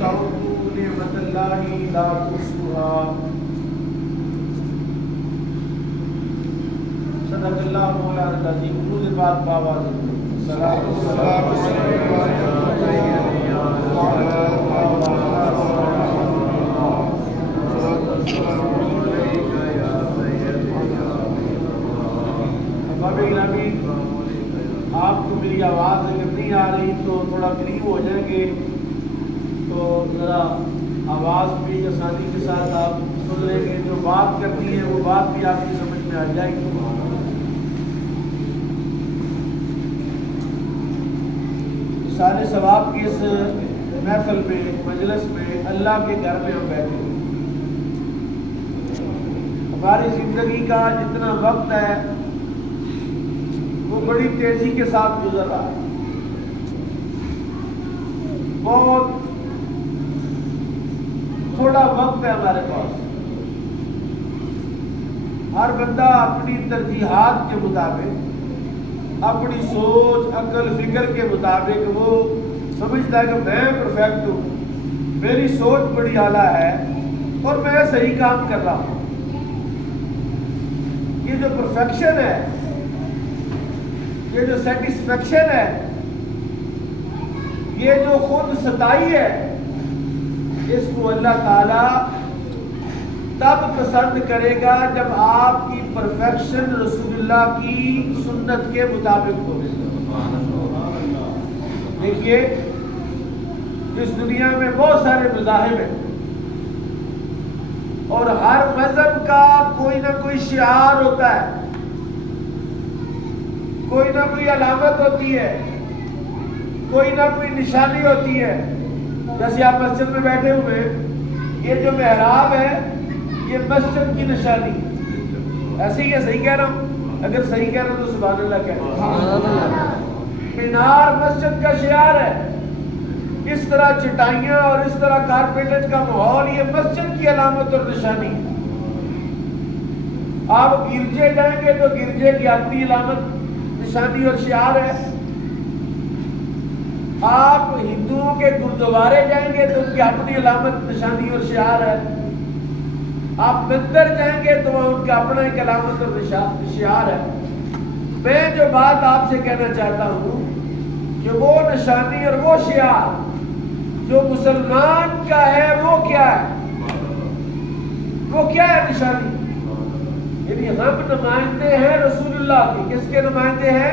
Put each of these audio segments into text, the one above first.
تعدوا نعمت اللہ لا تحصوها صدق اللہ مولانا العظیم. درود پاک بآواز السلام آپ کو میری آواز اگر نہیں آ رہی تو تھوڑا قریب ہو جائیں گے تو ذرا آواز بھی آسانی کے ساتھ آپ سن لیں گے. جو بات کرنی ہے وہ بات بھی آپ کی سمجھ میں آ جائے گی. سارے ثواب کی اس محفل میں مجلس میں اللہ کے گھر میں ہم بیٹھے ہیں. ہماری زندگی کا جتنا وقت ہے وہ بڑی تیزی کے ساتھ گزر رہا ہے. بہت تھوڑا وقت ہے ہمارے پاس. ہر بندہ اپنی ترجیحات کے مطابق اپنی سوچ عقل فکر کے مطابق وہ سمجھتا ہے کہ میں پرفیکٹ ہوں, میری سوچ بڑی اعلیٰ ہے اور میں صحیح کام کر رہا ہوں. یہ جو پرفیکشن ہے, یہ جو سیٹسفیکشن ہے, یہ جو خود ستائی ہے, اس کو اللہ تعالیٰ تب پسند کرے گا جب آپ کی پرفیکشن رسول اللہ کی سنت کے مطابق ہو. دیکھیے اس دنیا میں بہت سارے مذاہب ہیں اور ہر مذہب کا کوئی نہ کوئی شعار ہوتا ہے, کوئی نہ کوئی علامت ہوتی ہے, کوئی نہ کوئی نشانی ہوتی ہے. جیسے آپ مسجد میں بیٹھے ہوئے, یہ جو محراب ہے یہ مسجد کی نشانی ہے. ایسے ہی ہے, صحیح کہہ رہا ہوں؟ اگر صحیح کہہ رہا ہوں تو سبحان اللہ کہہ رہا ہوں. مینار مسجد کا شعار ہے. اس طرح چٹائیاں اور اس طرح کارپیٹڈ کا ماحول یہ مسجد کی علامت اور نشانی ہے. آپ گرجے جائیں گے تو گرجے کی اپنی علامت نشانی اور شعار ہے. آپ ہندوؤں کے گردوارے جائیں گے تو ان کی اپنی علامت نشانی اور شعار ہے. آپ مندر جائیں گے تو ان کا اپنا ایک علامت اور شعار ہے. میں جو بات آپ سے کہنا چاہتا ہوں کہ وہ نشانی اور وہ شعار جو مسلمان کا ہے وہ کیا ہے؟ وہ کیا ہے نشانی؟ یعنی ہم نمائندے ہیں رسول اللہ کے. کس کے نمائندے ہیں؟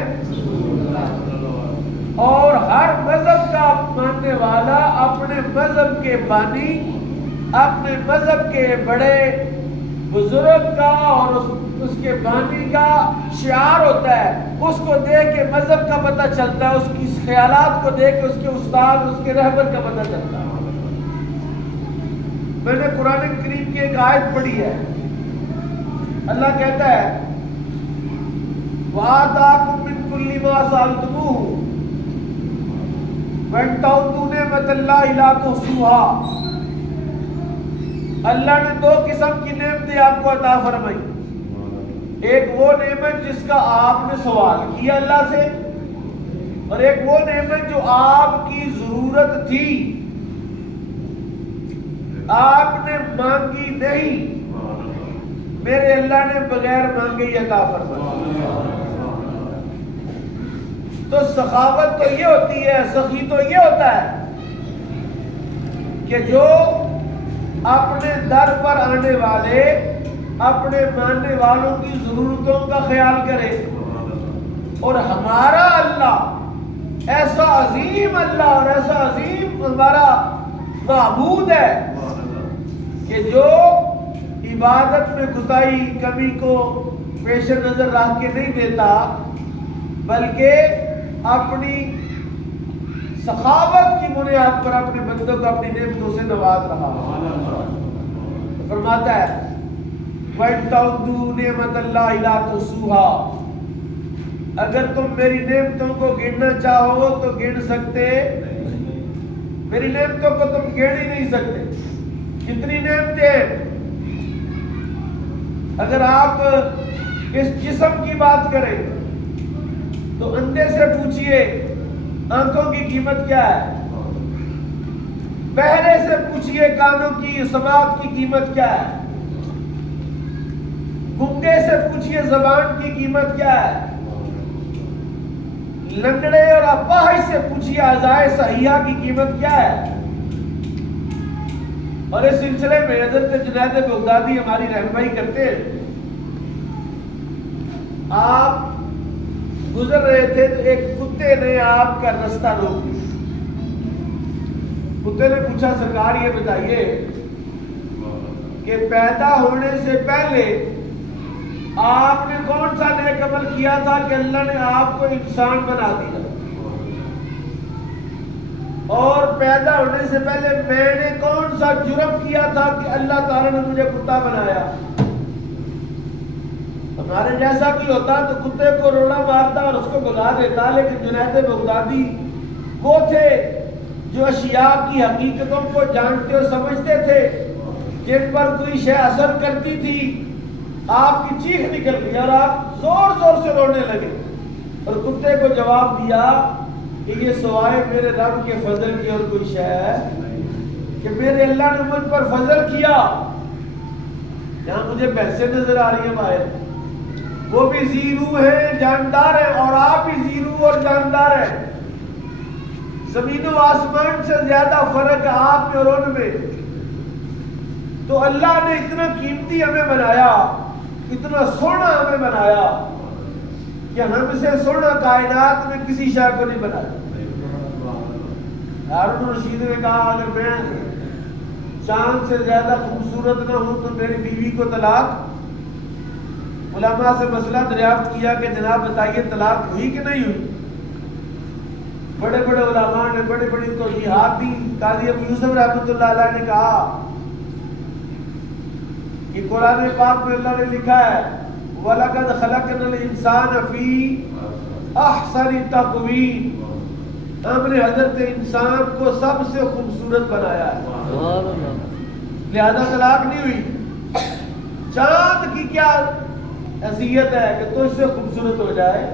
اور ہر مذہب کا ماننے والا اپنے مذہب کے بانی, اپنے مذہب کے بڑے بزرگ کا اور اس کے بانی کا شعار ہوتا ہے. اس کو دیکھ کے مذہب کا پتہ چلتا ہے, اس کی خیالات کو دیکھ کے اس کے استاد, اس کے رہبر کا پتہ چلتا ہے. میں نے قرآن کریم کی ایک آیت پڑھی ہے. اللہ کہتا ہے وَآتَاكُم مِّن كُلِّ مَا سَأَلْتُمُوهُ وَإِن تَعُدُّوا نِعْمَتَ اللَّهِ لَا تُحْصُوهَا. اللہ نے دو قسم کی نعمتیں آپ کو عطا فرمائی. ایک وہ نعمت جس کا آپ نے سوال کیا اللہ سے, اور ایک وہ نعمت جو آپ کی ضرورت تھی, آپ نے مانگی نہیں, میرے اللہ نے بغیر مانگے ہی عطا فرمائی. تو سخاوت تو یہ ہوتی ہے, سخی تو یہ ہوتا ہے کہ جو اپنے در پر آنے والے, اپنے ماننے والوں کی ضرورتوں کا خیال کرے. اور ہمارا اللہ ایسا عظیم اللہ اور ایسا عظیم ہمارا معبود ہے کہ جو عبادت میں کوتاہی کمی کو پیش نظر رکھ کے نہیں دیتا, بلکہ اپنی سخاوت کی بنیاد پر اپنے بندوں کو اپنی نعمتوں سے نواز رہا. فرماتا ہے وَإِن تَعُدُّوا نِعْمَتَ اللَّهِ لَا تُحْصُوهَا. اگر تم میری نعمتوں کو گننا چاہو تو گن سکتے, میری نعمتوں کو تم گن ہی نہیں سکتے. کتنی نعمتیں. اگر آپ اس جسم کی بات کریں تو اندھے سے پوچھئے آنکھوں کی قیمت کیا ہے, بہرے سے پوچھئے کانوں کی سماعت کی قیمت کیا ہے، گنگے سے پوچھئے زبان کی قیمت کیا ہے، لنگڑے اور اپاہج سے پوچھئے اعضائے صحیحہ کی قیمت کیا ہے۔ اور اس سلسلے میں حضرت جنید بغدادی ہماری رہنمائی کرتے ہیں۔ آپ گزر رہے تھے تو ایک کتے نے آپ کا رستہ روک لیا۔ کتے نے پوچھا سرکار یہ بتائیے کہ پیدا ہونے سے پہلے آپ نے کون سا نیک عمل کیا تھا کہ اللہ نے آپ کو انسان بنا دیا، اور پیدا ہونے سے پہلے میں نے کون سا جرم کیا تھا کہ اللہ تعالیٰ نے مجھے کتا بنایا۔ ہمارے جیسا بھی ہوتا تو کتے کو روڑا مارتا اور اس کو بھگا دیتا، لیکن جنید بغدادی وہ تھے جو اشیاء کی حقیقتوں کو جانتے اور سمجھتے تھے، جن پر کوئی شے اثر کرتی تھی آپ کی چیخ نکل گئی اور آپ زور زور سے رونے لگے، اور کتے کو جواب دیا کہ یہ سوائے میرے رب کے فضل کی اور کوئی شے ہے کہ میرے اللہ نے مجھ پر فضل کیا۔ یہاں مجھے بحثیں نظر آ رہی ہیں باہر، وہ بھی زیرو ہیں جاندار ہیں اور آپ بھی زیرو اور جاندار ہیں، زمین و آسمان سے زیادہ فرق ہے آپ میں اور ان میں۔ تو اللہ نے اتنا قیمتی ہمیں بنایا، اتنا سونا ہمیں بنایا کہ ہم سے سونا کائنات میں کسی شے کو نہیں بنایا۔ ہارون رشید نے کہا اگر میں چاند سے زیادہ خوبصورت نہ ہوں تو میری بیوی کو طلاق۔ علماء سے مسئلہ دریافت کیا کہ جناب بتائیے طلاق ہوئی کہ نہیں ہوئی؟ بڑے بڑے علماء نے بڑی بڑی توضیحات دی۔ قاضی ابو یوسف رحمۃ اللہ علیہ نے کہا کہ قرآن پاک میں اللہ نے لکھا ہے وَلَقَدْ خَلَقْنَا الْإِنسَانَ فِي أَحْسَنِ تَقْوِيمٍ، ہم نے حضرت انسان کو سب سے خوبصورت بنایا ہے، لہذا طلاق نہیں ہوئی۔ چاند کی کیا حیثیت ہے کہ تو اس سے خوبصورت ہو جائے،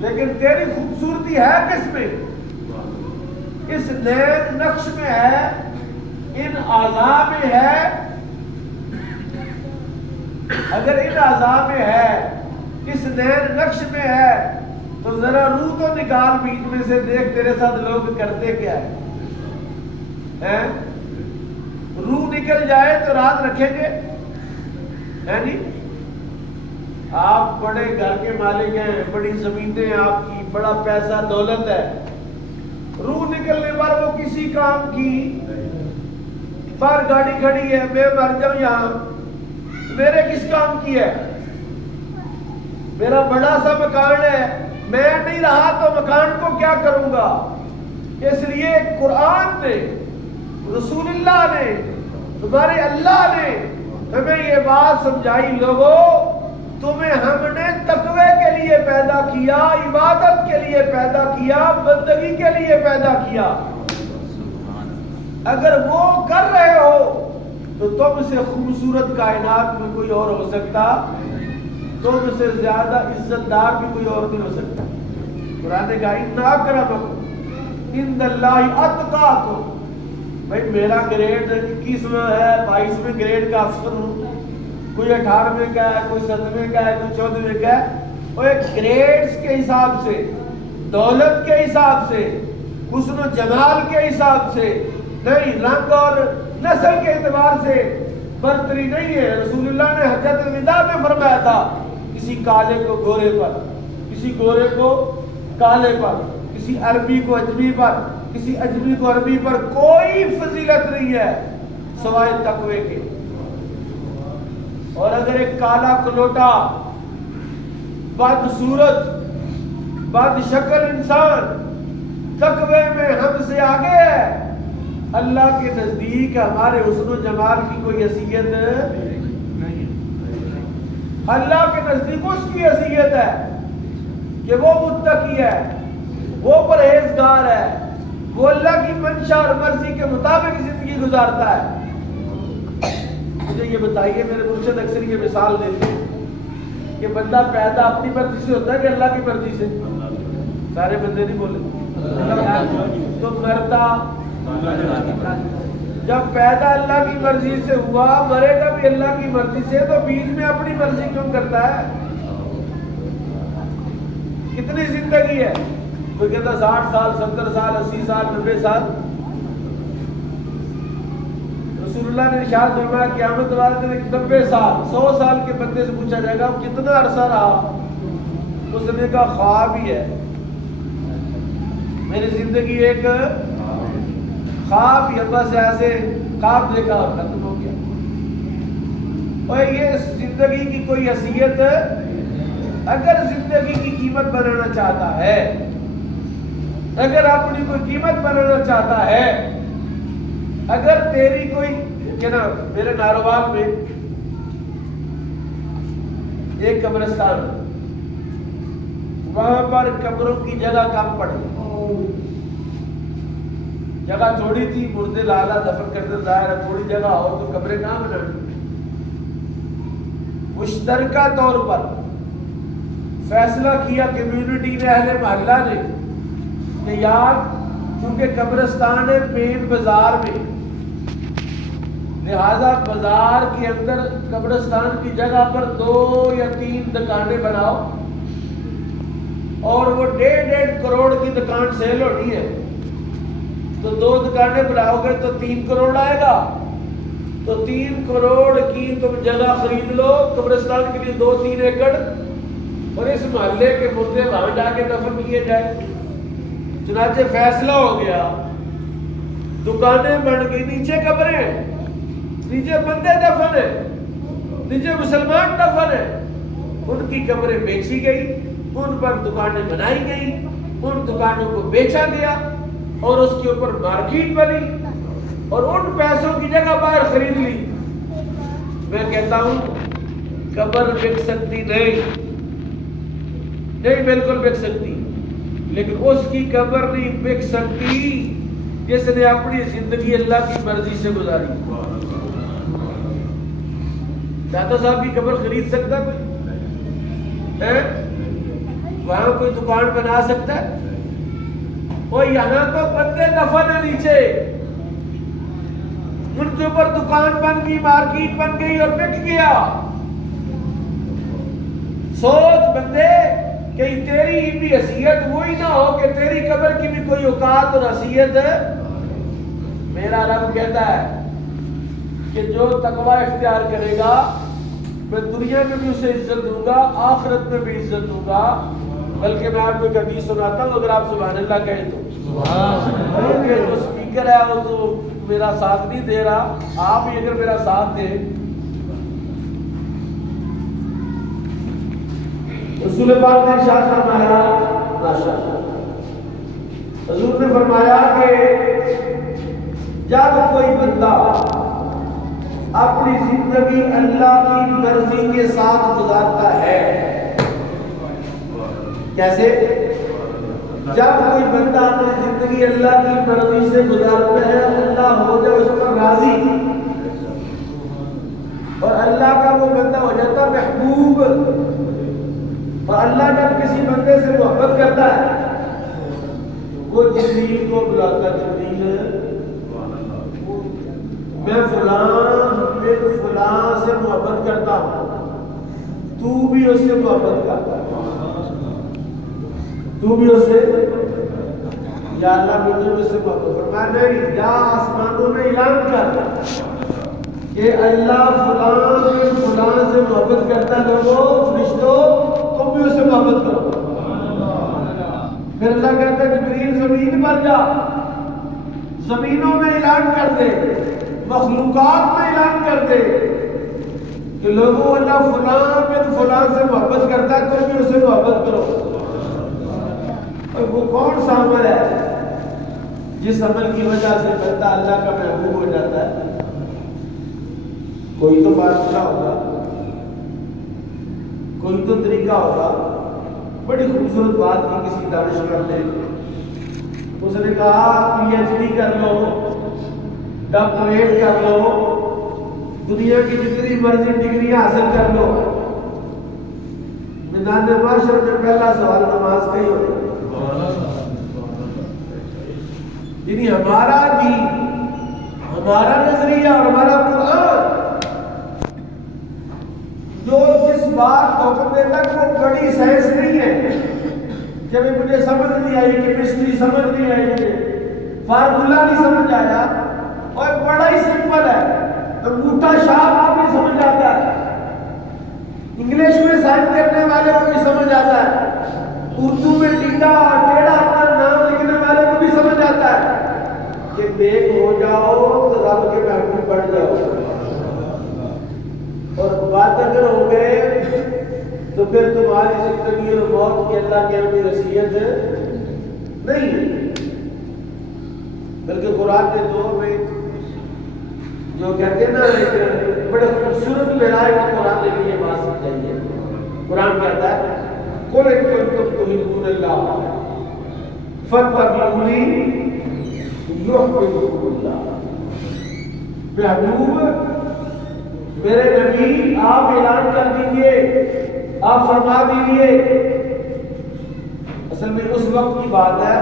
لیکن تیری خوبصورتی ہے کس میں؟ اس نیک نقش میں ہے، ان اعضاء میں ہے۔ اگر ان اعضاء میں ہے، اس نیک نقش میں ہے، تو ذرا روح تو نکال بیچ میں سے، دیکھ تیرے ساتھ لوگ کرتے کیا ہے۔ روح نکل جائے تو رات رکھیں گے؟ ہے نہیں؟ آپ بڑے گھر کے مالک ہیں، بڑی زمینیں آپ کی، بڑا پیسہ دولت ہے، روح نکلنے پر وہ کسی کام کی، باہر گاڑی کھڑی ہے، میں مر جاؤں یہاں، میرے کس کام کی ہے؟ میرا بڑا سا مکان ہے، میں نہیں رہا تو مکان کو کیا کروں گا؟ اس لیے قرآن نے، رسول اللہ نے، تمہارے اللہ نے ہمیں یہ بات سمجھائی، لوگوں تمہیں ہم نے تقوی کے لیے پیدا کیا، عبادت کے لیے پیدا کیا، بندگی کے لیے پیدا کیا۔ اگر وہ کر رہے ہو تو تم سے خوبصورت کائنات میں کوئی اور ہو سکتا، تم سے زیادہ عزت دار بھی کوئی اور نہیں ہو سکتا۔ قرآن کہا ان اکرمکم عند اللہ اتقاکم، بھائی میرا گریڈ 21واں ہے، 22ویں گریڈ کا افسر ہوں، کوئی 18ویں کا ہے، کوئی 7ویں کا ہے، کوئی 14ویں کا ہے، وہ ایک گریڈز کے حساب سے، دولت کے حساب سے، حسن و جمال کے حساب سے نہیں، رنگ اور نسل کے اعتبار سے برتری نہیں ہے۔ رسول اللہ نے حجۃ الوداع میں فرمایا تھا کسی کالے کو گورے پر، کسی گورے کو کالے پر، کسی عربی کو اجمی پر، کسی اجمی کو عربی پر کوئی فضیلت نہیں ہے سوائے تقوی کے۔ اور اگر ایک کالا کلوٹا، بدصورت، بد شکل انسان تقوی میں ہم سے آگے ہے، اللہ کے نزدیک ہمارے حسن و جمال کی کوئی حیثیت نہیں۔ اللہ کے نزدیک اس کی حیثیت ہے کہ وہ متقی ہے، وہ پرہیزگار ہے، وہ اللہ کی منشا اور مرضی کے مطابق زندگی گزارتا ہے۔ مجھے یہ بتائیے، میرے مرشد اکثر یہ مثال دیتے ہیں کہ بندہ پیدا اپنی مرضی سے ہوتا ہے کہ اللہ کی مرضی سے؟ سارے بندے نہیں بولے۔ تو مرتا جب پیدا اللہ کی مرضی سے ہوا، مرے گا بھی اللہ کی مرضی سے، تو بیچ میں اپنی مرضی کیوں کرتا ہے؟ کتنی زندگی ہے؟ کوئی کہتا 60 سال، 70 سال، 80 سال، 90 سال۔ رسول اللہ نے ارشاد فرمایا قیامت والے دن 90 سال، 100 سال کے بندے سے پوچھا جائے گا کتنا عرصہ رہا؟ اس نے کہا خواب ہی ہے، میری زندگی ایک خواب ہی، اللہ سے ایسے خواب دیکھا اور ختم ہو گیا۔ اور یہ زندگی کی کوئی حیثیت، اگر زندگی کی قیمت بنانا چاہتا ہے، اگر اپنی کوئی قیمت بنانا چاہتا ہے، اگر تیری کوئی کہ نا، میرے ناروال میں ایک قبرستان، وہاں پر قبروں کی جگہ کم پڑی، جگہ تھوڑی تھی، مردے لالا دفن کرتے، ظاہر ہے تھوڑی جگہ ہو تو قبریں کہاں بنانی۔ مشترکہ طور پر فیصلہ کیا کمیونٹی نے، اہل محلہ نے، کہ یار چونکہ قبرستان ہے مین بازار میں، لہذا بازار کے اندر قبرستان کی جگہ پر 2 یا 3 دکانیں بناؤ، اور وہ 1.5 کروڑ کی دکان سیل ہونی ہے، تو 2 دکانیں بناؤ گے تو 3 کروڑ آئے گا، تو 3 کروڑ کی تم جگہ خرید لو قبرستان کے لیے 2-3 ایکڑ، اور اس محلے کے مردے وہاں جا کے دفن کیے جائے۔ چنانچہ فیصلہ ہو گیا، دکانیں بن گئی، نیچے قبریں، نیچے بندے دفن ہیں، نیچے مسلمان دفن ہیں، ان کی قبریں بیچی گئی، ان پر دکانیں بنائی گئی، ان دکانوں کو بیچا گیا، اور اس کے اوپر مارکیٹ بنی، اور ان پیسوں کی جگہ باہر خرید لی۔ میں کہتا ہوں قبر بک سکتی نہیں، بالکل بک سکتی، لیکن اس کی قبر نہیں بک سکتی جس نے اپنی زندگی اللہ کی مرضی سے گزاری۔ دادا صاحب کی قبر خرید سکتا کوئی؟ وہاں کوئی دکان بنا سکتا ہے؟ وہ یہاں تو بندے دفن ہے نیچے، ان کے اوپر دکان بن گئی، مارکیٹ بن گئی اور بک گیا۔ سوچ بندے کہ تیری بھی حیثیت وہی نہ ہو کہ تیری قبر کی بھی کوئی اوقات اور حیثیت ہے۔ میرا رب کہتا ہے کہ جو تقوی اختیار کرے گا میں دنیا میں بھی اسے عزت دوں گا، آخرت میں بھی عزت دوں گا۔ بلکہ میں آپ کو ایک حدیث سناتا ہوں، اگر آپ سبحان اللہ کہیں تو۔ جو اسپیکر ہے وہ تو میرا ساتھ نہیں دے رہا، آپ ہی اگر میرا ساتھ دیں۔ رسول پاک نے ارشاد فرمایا، حضور نے فرمایا کہ جب کوئی بندہ اپنی زندگی اللہ کی مرضی کے ساتھ گزارتا ہے، کیسے؟ جب کوئی بندہ اپنی زندگی اللہ کی مرضی سے گزارتا ہے، اللہ ہو جائے اس پر راضی، اور اللہ کا وہ بندہ ہو جاتا محبوب، اور اللہ جب کسی بندے سے محبت کرتا ہے وہ جبریل کو بلاتا، جبریل میں فلاں بن فلاں سے محبت کرتا ہوں، تو بھی اس سے محبت کرتا ہے، تو بھی اس سے، یا اللہ مجھے اس سے محبت فرمایا نہیں، یا آسمانوں میں اعلان کر کہ اللہ فلاں بن فلاں سے محبت کرتا ہے، لوگوں فرشتوں تم بھی اس سے محبت کرو۔ پھر اللہ کہتا ہے جبریل زمین پر جا، زمینوں میں اعلان کر دے، مخلوقات میں اعلان کر دے کہ لوگوں اللہ فلاں بن فلاں سے محبت کرتا ہے، تم بھی اس سے محبت کرو۔ اور وہ کون سا عمل ہے جس عمل کی وجہ سے بندہ اللہ کا محبوب ہو جاتا ہے؟ کوئی تو فارمولہ ہوگا، کوئی تو طریقہ ہوگا۔ بڑی خوبصورت بات کی کسی دانشور نے، اس نے کہا پی ایچ ڈی کر لو، ڈاکٹریٹ کر لو، دنیا کی جتنی مرضی ڈگریاں حاصل کر لو، میدان محشر میں پہلا سوال نماز کا ہی ہوگا۔ یعنی ہمارا دین، ہمارا نظریہ اور ہمارا قرآن جو جس بات کو حکم دیتا ہے وہ بڑی سائنس نہیں ہے کہ مجھے سمجھ نہیں آئی، کیمسٹری سمجھ نہیں آئی، مجھے فارمولا نہیں سمجھ آیا، اور بڑا ہی سمپل ہے، انگوٹھا شاپ کو بھی سمجھ آتا ہے، انگلش میں سائن کرنے والے کو بھی سمجھ آتا ہے، اردو میں ٹیڑھا اور ٹیڑھا اپنا نام لکھنے والے کو بھی سمجھ آتا ہے کہ نیک ہو جاؤ تو رب کے محبوب بن جاؤ، اور بات اگر ہو گئے تو پھر تمہاری زندگی اور موت کی اللہ کے کوئی وصیت نہیں ہے۔ بلکہ قرآن کے دور میں جو کہتے ہیں نا ایک بڑے خوبصورت لڑائی میں قرآن نے بھی یہ بات سمجھائی ہے۔ قرآن کہتا ہے قُلْ إِن كُنتُمْ تُحِبُّونَ اللَّهَ فَاتَّبِعُونِي يُحْبِبْكُمُ اللَّهُ۔ محبوب میرے نبی آپ اعلان کر دیجئے، آپ فرما دیجئے۔ اصل میں اس وقت کی بات ہے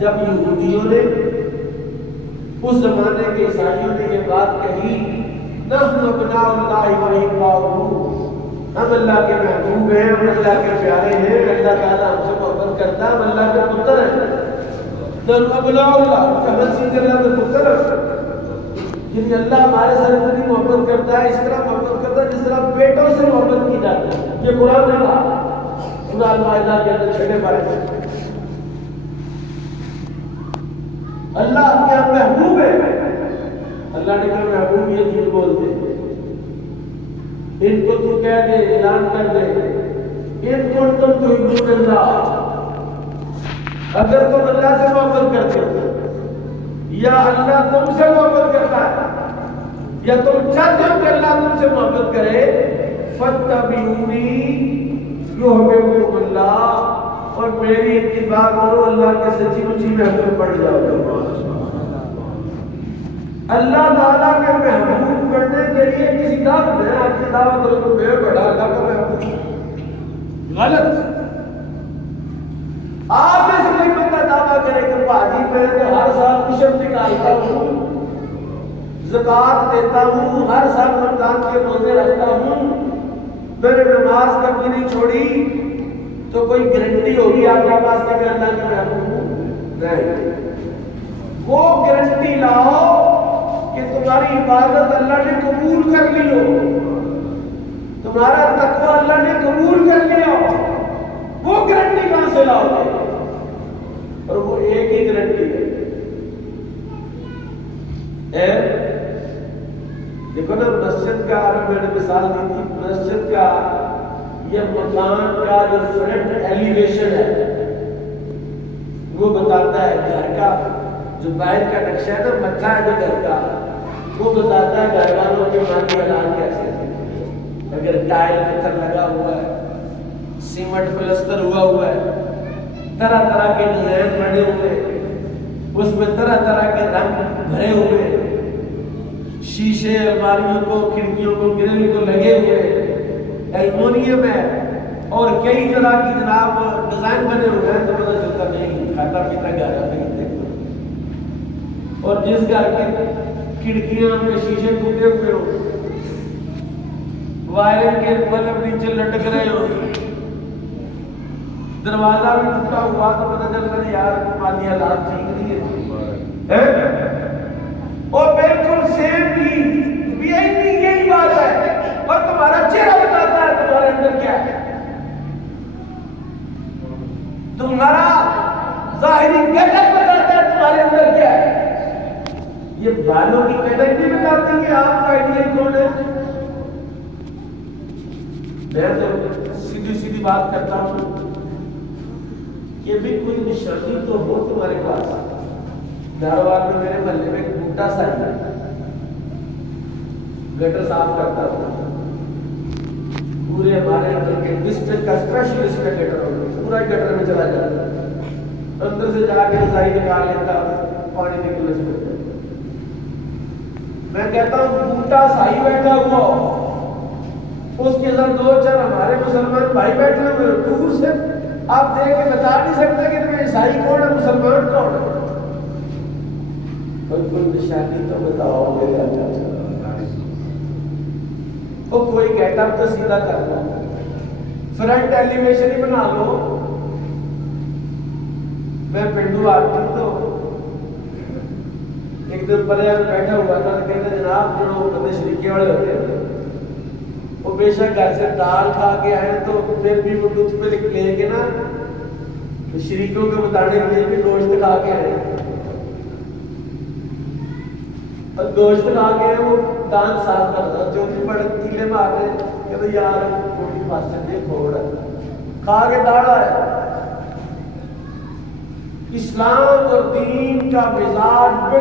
جب یہودیوں نے، اس زمانے کے عیسائیوں نے یہ بات کہی نحن ابناء اللہ وَأَحِبَّاؤُهُ، ہم اللہ کے محبوب ہیں، ہم اللہ کے پیارے ہیں، اللہ تعالیٰ ہم سے محبت کرتا ہے، ہم اللہ کے پتر ہیں، نحن ابناء اللہ، ہم سیدھے اللہ کے پتر ہیں، یعنی اللہ ہمارے ساتھ اتنی محبت کرتا ہے، اس طرح محبت کرتا ہے جس طرح بیٹوں سے محبت کی جاتی ہے۔ یہ قرآن نے کہا سورہ المائدہ کے اندر 6 پارے میں اللہ کیا محبوب ہے، اللہ نے کہا محبوب یہ جھوٹ بولتے ہیں، ان کو تو کہہ دے، اعلان کر دے ان کنتم تحبون اللہ، اگر تم اللہ سے محبت کرتے ہو یا اللہ تم سے محبت کرتا ہے یا تم چاہتے ہو کہ اللہ تم سے محبت کرے، فَاتَّبِعُونِی یُحْبِبْکُمُ اللَّهُ، اور میری اتباع کرو، اللہ کے سچی مچی محبوب بڑھ جاؤ۔ اللہ تعالیٰ کے محبوب بننے کے لیے کسی دعوت میں آپ سے دعوت کرو تو میں بڑا اللہ کا محبوب، غلط۔ آپ میں سے کوئی بندہ دعویٰ کرے کہ بھاجی میں تو ہر سال کشم نکالتا ہوں، زکوٰۃ دیتا ہوں، ہر سال رمضان کے روزے رکھتا ہوں، میں نے نماز کبھی نہیں چھوڑی، تو کوئی گارنٹی ہوگی آپ کے پاس کہ میں اللہ کے محبوب ہوں؟ نہیں۔ وہ گارنٹی لاؤ کہ تمہاری عبادت اللہ نے قبول کر لی ہو، تمہارا تقویٰ اللہ نے قبول کر لیا ہو، وہ گارنٹی کہاں سے لاؤ گے؟ اور وہ ایک ہی گارنٹی ہے، دیکھو نا مسجد کا، میں نے مثال دی تھی، مسجد کا یہ مکان کا جو فرنٹ ایلیویشن ہے وہ بتاتا ہے گھر کا، جو باہر کا نقشہ ہے نا، متھا ہے جو گھر کا، وہ بتاتا ہے گھر والوں کے مالی حالات کیسے ہیں۔ اگر ٹائل پتھر لگا ہوا ہے، سیمنٹ پلستر ہوا ہے، طرح طرح کے ڈیزائن بنے ہوئے، اس میں طرح طرح کے رنگ بھرے ہوئے، شیشے الماریوں کو، کھڑکیوں کو، گرل کو لگے ہوئے، ایلومینیم ہے اور کئی طرح کی جناب ڈیزائن بنے ہوئے ہیں، تو پتہ چلتا نہیں کھاتا پیتا گھر ہے نہیں دیکھو۔ اور جس گھر کی کھڑکیاں میں شیشے ٹوٹے ہوئے ہو، وائرنگ کے بلب نیچے لٹک رہے ہو، دروازہ بھی ٹوٹا ہوا، تو پتہ چلتا نہیں یار مالی حالات ٹھیک نہیں ہے۔ اور بالکل سیم بھی یہی بات ہے، اور تمہارا چہرہ بتاتا ہے تمہارے اندر کیا ہے، تمہارا ظاہری گیٹ اپ بتاتا ہے تمہارے اندر کیا ہے۔ یہ بالوں کی کٹنگ بھی بتاتی ہے کہ آپ کا آئیڈیل کون ہے۔ میں تو سیدھی بات کرتا ہوں کہ بھی کوئی نشانی تو ہو تمہارے پاس۔ داروار میں میرے محلے میں ایک بوٹا سا ہے، گٹر صاف کرتا ہوں، پورے ہمارے اندر کے ڈسٹرکٹ کا اسپیشلسٹ ہے گٹر، پورا گٹر میں چلا جاتا، اندر سے جا کے رضائی نکال لیتا، پانی نکلنے سے پہلے۔ میں کہتا ہوں بوٹا سائی بیٹھا ہوا ہو، اس کے ساتھ 2-4 ہمارے مسلمان بھائی بیٹھے ہوئے، دور سے آپ دیکھ کے بتا نہیں سکتے کہ میں عیسائی کون ہے مسلمان کون ہے۔ نشانی تو بتاؤ گے. وہ کوئی گیٹ اپ تو سیدھا کر لو, فرنٹ ایلیویشن ہی بنا لو. میں پنڈو آدمی تو ایک دن پرے بیٹھا ہوا تھا, کہتے جناب جو بندے شریکے والے ہوتے ہیں وہ بے شک گھر سے دال کھا کے آئے تو پھر بھی وہ دودھ پہ لے کے نا شریکوں کو بتانے کے لیے بھی گوشت کھا کے آئے, اور گوشت کھا کے آئے وہ دانت صاف کرتا جو بھی بڑے تیلے مار رہے کہتے یار کوئی پاس چلے کھوڑ کھا کے داڑا ہے. اسلام اور دین کا مزاج